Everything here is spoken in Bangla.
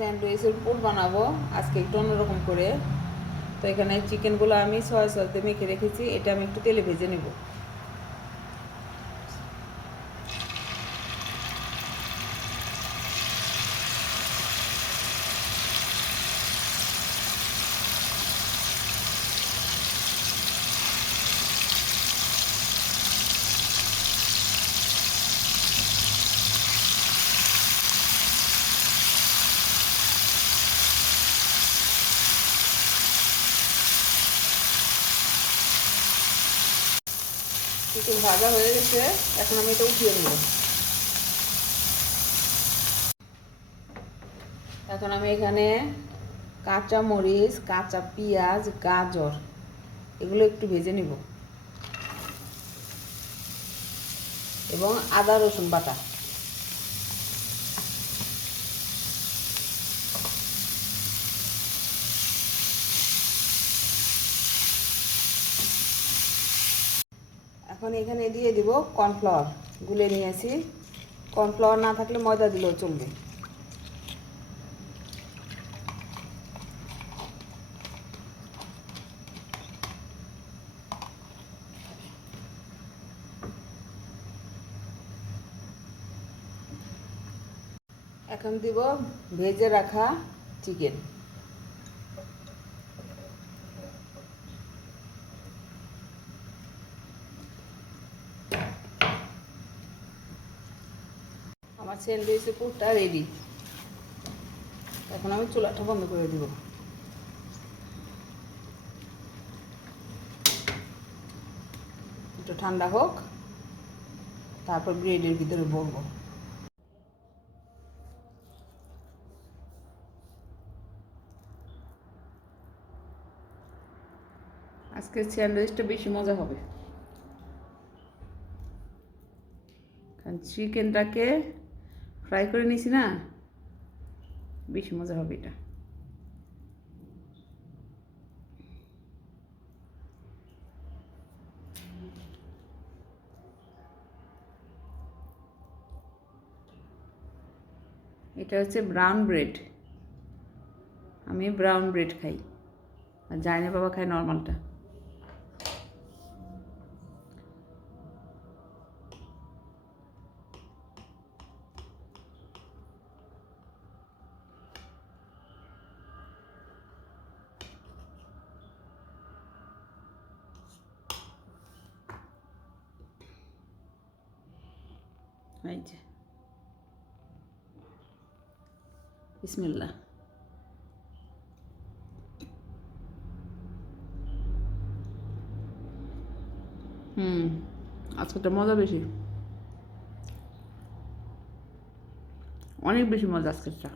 স্যান্ডউইচের পুর বানাবো। আজকে একটু অন্যরকম করে। তো এখানে চিকেনগুলো আমি সয়া সস দিয়ে মেখে রেখেছি, এটা আমি একটু তেলে ভেজে নেব। চিকেন ভাজা হয়ে গেছে, এখন আমি এটা উঠিয়ে নেব। এখন আমি এখানে কাঁচা মরিচ, কাঁচা পেঁয়াজ, গাজর, এগুলো একটু ভেজে নিব। এবং আদা রসুন বাটা। এখন এখানে দিয়ে দিব কর্নফ্লাওয়ার। গুলে নিয়েছি। কর্নফ্লাওয়ার না থাকলে ময়দা দিলেও চলবে। এখন দিব ভেজে রাখা চিকেন। আমার স্যান্ডউইচের পুরটা রেডি এখন আমি চুলাটা বন্ধ করে দিব। একটু ঠান্ডা হোক, তারপর ব্রেডের ভিতরে বলব। আজকের স্যান্ডউইচটা বেশি মজা হবে। কারণ চিকেনটাকে ফ্রাই করে নিয়েছি না? বেশি মজা হবে এটা। এটা হচ্ছে ব্রাউন ব্রেড আমি ব্রাউন ব্রেড খাই। আর জায়না বাবা খায় নর্মালটা এই যে বিসমিল্লা হুম আজকেটা মজা বেশি। অনেক বেশি মজা আজকেরটা।